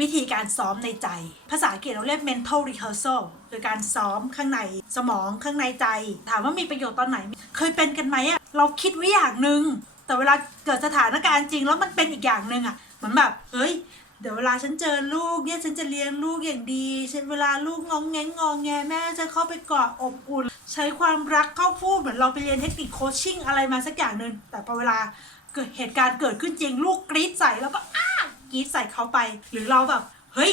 วิธีการซ้อมในใจ ภาษาอังกฤษเราเรียก mental rehearsal คือการซ้อมข้างในสมองข้างในใจ ถามว่ามีประโยชน์ตอนไหน เคยเป็นกันไหมอะเราคิดไว้อย่างหนึ่งแต่เวลาเกิดสถานการณ์จริงแล้วมันเป็นอีกอย่างหนึ่งอะเหมือนแบบเฮ้ยเดี๋ยวเวลาฉันเจอลูกเนี่ยฉันจะเลี้ยงลูกอย่างดีฉันเวลาลูกงองแงงงองแงแม่จะเข้าไปกอดอบอุ่น ใช้ความรักเข้าพูดเหมือนเราไปเรียนเทคนิคโคชชิ่งอะไรมาสักอย่างหนึ่งแต่พอเวลาเกิดเหตุการณ์เกิดขึ้นจริงลูกกรี๊ดใส่แล้วก็อ้า กรี๊ดใส่เขาไป หรือเราแบบเฮ้ย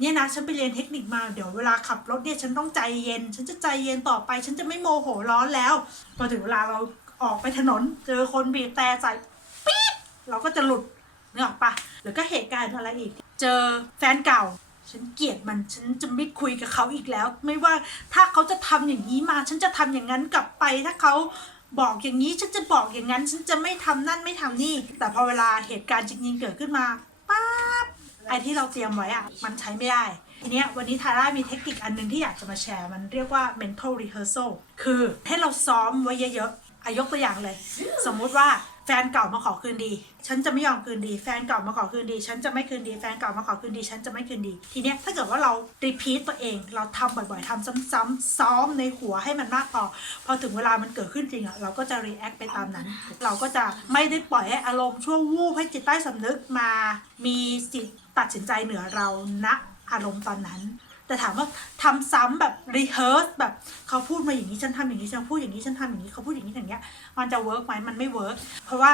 เนี่ยนะฉันไปเรียนเทคนิคมาเดี๋ยวเวลาขับรถเนี่ยฉันต้องใจเย็น ฉันจะใจเย็นต่อไป ฉันจะไม่โมโหร้อนแล้วพอถึงเวลาเราออกไปถนน เจอคนบีบแต่ใส่ปี๊ดเราก็จะหลุดนึกออกปะหรือก็เหตุการณ์อะไรอีก เจอแฟนเก่า ฉันเกลียดมันฉันจะไม่คุยกับเขาอีกแล้ว ไม่ว่าถ้าเขาจะทำอย่างนี้มา ฉันจะทำอย่างนั้นกลับไปถ้าเขาบอกอย่างนี้ฉันจะบอกอย่างนั้น ฉันจะไม่ทำนั่นไม่ทำนี่ แต่พอเวลาเหตุการณ์จริงๆเกิดขึ้นมา ป๊าบไอที่เราเตรียมไว้อะมันใช้ไม่ได้ทีเนี้ยวันนี้ทาร่ามีเทคนิคอันหนึงที่อยากจะมาแชร์ มันเรียกว่า mental rehearsal คือให้เราซ้อมไว้เยอะๆอายกตัวอย่างเลย สมมุติว่า แฟนเก่ามาขอคืนดี ฉันจะไม่ยอมคืนดี แฟนเก่ามาขอคืนดี ฉันจะไม่คืนดี แฟนเก่ามาขอคืนดี ฉันจะไม่คืนดี ทีเนี้ยถ้าเกิดว่าเรา repeat ตัวเอง เราทำบ่อยๆทำซ้ำๆซ้อมในหัวให้มันมากพอ พอถึงเวลามันเกิดขึ้นจริงอะเราก็จะ react ไปตามนั้น เราก็จะไม่ได้ปล่อยให้อารมณ์ชั่ววูบให้จิตใต้สำนึกมา มีสิทธิ์ตัดสินใจเหนือเราณอารมณ์ตอนนั้น แต่ถามว่าทำซ้ำแบบ rehearse แบบเขาพูดมาอย่างนี้ฉันทำอย่างนี้ฉันพูดอย่างนี้ฉันทำอย่างนี้เขาพูดอย่างนี้อย่างเงี้ยมันจะเวิร์กไหมมันไม่เวิร์กเพราะว่า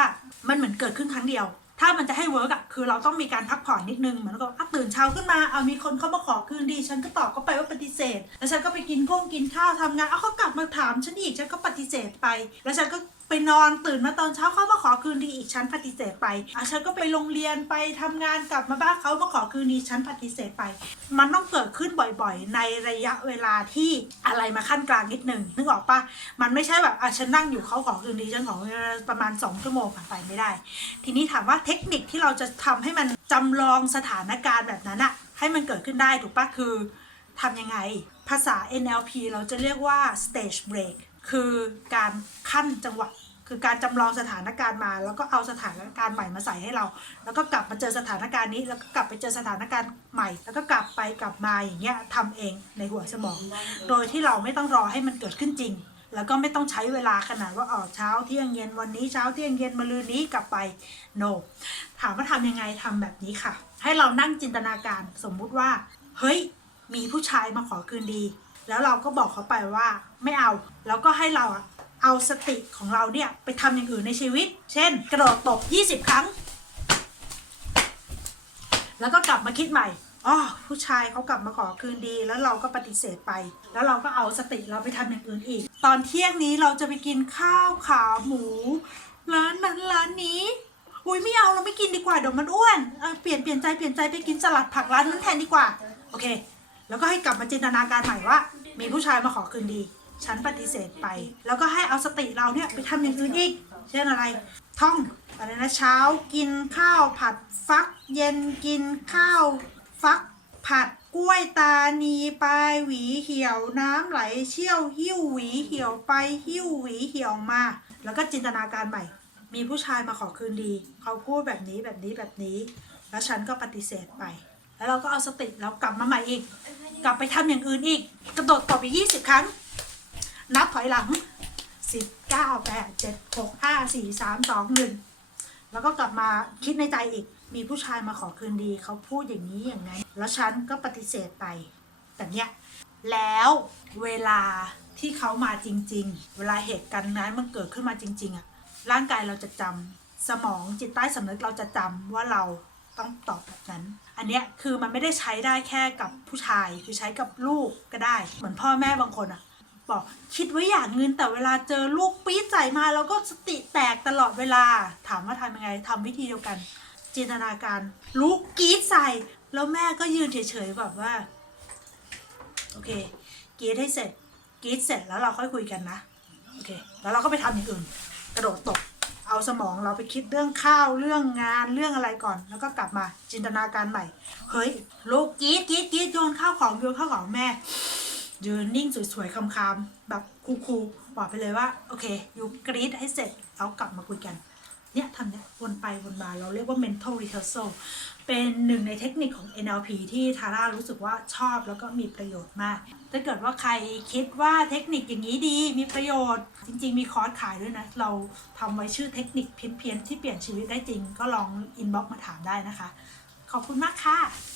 มันเหมือนเกิดขึ้นครั้งเดียว ถ้ามันจะให้เวิร์กอะคือเราต้องมีการพักผ่อนนิดนึงเหมือนกับตื่นเช้าขึ้นมาเอามีคนเข้ามาขอคืนดี ฉันก็ตอบก็ไปว่าปฏิเสธ แล้วฉันก็ไปกินข้งกินข้าวทำงานเอาเขากลับมาถามฉันอีกฉันก็ปฏิเสธไป แล้วฉันก็ ไปนอนตื่นมาตอนเช้าเขามาขอคืนดีอีกฉันปฏิเสธไปอะฉันก็ไปโรงเรียนไปทำงานกลับมาบ้านเขามาขอคืนดีฉันปฏิเสธไป มันต้องเกิดขึ้นบ่อยๆ ในระยะเวลาที่อะไรมาขั้นกลางนิดหนึ่งนึกออกปะมันไม่ใช่แบบอะฉันนั่งอยู่เขาขอคืนดีฉันขอประมาณ 2 ชั่วโมงผ่านไปไม่ได้ ทีนี้ถามว่าเทคนิคที่เราจะทำให้มันจำลองสถานการณ์แบบนั้นอะให้มันเกิดขึ้นได้ถูกปะคือทำยังไง ภาษา NLP เราจะเรียกว่า stage break คือการขั้นจังหวะคือการจำลองสถานการณ์มา แล้วก็เอาสถานการณ์ใหม่มาใส่ให้เรา แล้วก็กลับมาเจอสถานการณ์นี้ แล้วก็กลับไปเจอสถานการณ์ใหม่ แล้วก็กลับไปกลับมาอย่างเงี้ยทำเองในหัวสมอง โดยที่เราไม่ต้องรอให้มันเกิดขึ้นจริง แล้วก็ไม่ต้องใช้เวลาขนาดว่าออกเช้าเที่ยงเย็นวันนี้เช้าเที่ยงเย็นมะรืนนี้กลับไป no ถามว่าทำยังไงทำแบบนี้ค่ะ ให้เรานั่งจินตนาการสมมุติว่า เฮ้ย มีผู้ชายมาขอคืนดี แล้วเราก็บอกเขาไปว่าไม่เอา แล้วก็ให้เราอะเอาสติของเราเนี่ยไปทำอย่างอื่นในชีวิต เช่น กระโดดตบ 20 ครั้ง แล้วก็กลับมาคิดใหม่อ๋อผู้ชายเขากลับมาขอคืนดี แล้วเราก็ปฏิเสธไป แล้วเราก็เอาสติเราไปทำอย่างอื่นอีก ตอนเที่ยงนี้เราจะไปกินข้าวขาหมูร้านนั้นร้านนี้อุ้ยไม่เอาเราไม่กินดีกว่าเดี๋ยวมันอ้วนเเปลี่ยนเปลี่ยนใจเปลี่ยนใจไปกินสลัดผักร้านนั้นแทนดีกว่า โอเค แล้วก็ให้กลับมาจินตนาการใหม่ว่า มีผู้ชายมาขอคืนดี ฉันปฏิเสธไป แล้วก็ให้เอาสติเราเนี่ยไปทำอย่างอื่นอีก เช่นอะไร ท่องอะไรนะเช้ากินข้าวผัดฟัก เย็นกินข้าวฟัก ผัดกล้วยตานีปลายหวีเหี่ยวน้ำไหลเชี่ยวหิ้วหวีเหี่ยวไปหิ้วหวีเหี่ยวมา แล้วก็จินตนาการใหม่ มีผู้ชายมาขอคืนดี เขาพูดแบบนี้แบบนี้แบบนี้ แล้วฉันก็ปฏิเสธไป แล้วเราก็เอาสติแล้วกลับมาใหม่อีก กลับไปทำอย่างอื่นอีก กระโดดตบอีกยี่สิบครั้ง นับถอยหลังสิบเก้าแปดเจ็ดหกห้าสี่สามสองหนึ่งแล้วก็กลับมาคิดในใจอีก มีผู้ชายมาขอคืนดีเขาพูดอย่างนี้อย่างนั้น แล้วฉันก็ปฏิเสธไปแต่เนี้ยแล้วเวลาที่เขามาจริง ๆ เวลาเหตุการณ์นั้นมันเกิดขึ้นมาจริง ๆอะร่างกายเราจะจำสมองจิตใต้สำนึกเราจะจำว่าเรา ต้องตอบแบบนั้น อันเนี้ยคือมันไม่ได้ใช้ได้แค่กับผู้ชาย คือใช้กับลูกก็ได้ เหมือนพ่อแม่บางคนอะบอกคิดไว้อย่างเงินแต่เวลาเจอลูกปี๊ดใสมาเราก็สติแตกตลอดเวลา ถามว่าทำยังไงทำวิธีเดียวกัน จินตนาการ ลูกกรี๊ดใส่แล้วแม่ก็ยืนเฉยๆแบบว่าโอเคกรีดให้เสร็จกรีดเสร็จแล้วเราค่อยคุยกันนะโอเคแล้วเราก็ไปทำอย่างอื่น กระโดดตก เอาสมองเราไปคิดเรื่องข้าวเรื่องงานเรื่องอะไรก่อน แล้วก็กลับมาจินตนาการใหม่ เฮ้ยลูกกรีดกรีดกรีดโยนข้าวของโยนข้าวของแม่ยืนนิ่งสวยๆคำๆแบบคูลๆบอกไปเลยว่า โอเค อยู่กรีดให้เสร็จแล้วกลับมาคุยกัน เนี่ยทำเนี่ย วนไปวนมาเราเรียกว่า mental rehearsal เป็นหนึ่งในเทคนิคของ NLP ที่ทาร่ารู้สึกว่าชอบแล้วก็มีประโยชน์มาก ถ้าเกิดว่าใครคิดว่าเทคนิคอย่างนี้ดีมีประโยชน์ จริง ๆ มีคอร์สขายด้วยนะ เราทำไว้ชื่อเทคนิคเพี้ยนๆที่เปลี่ยนชีวิตได้จริง ก็ลองอินบ็อกมาถามได้นะคะ ขอบคุณมากค่ะ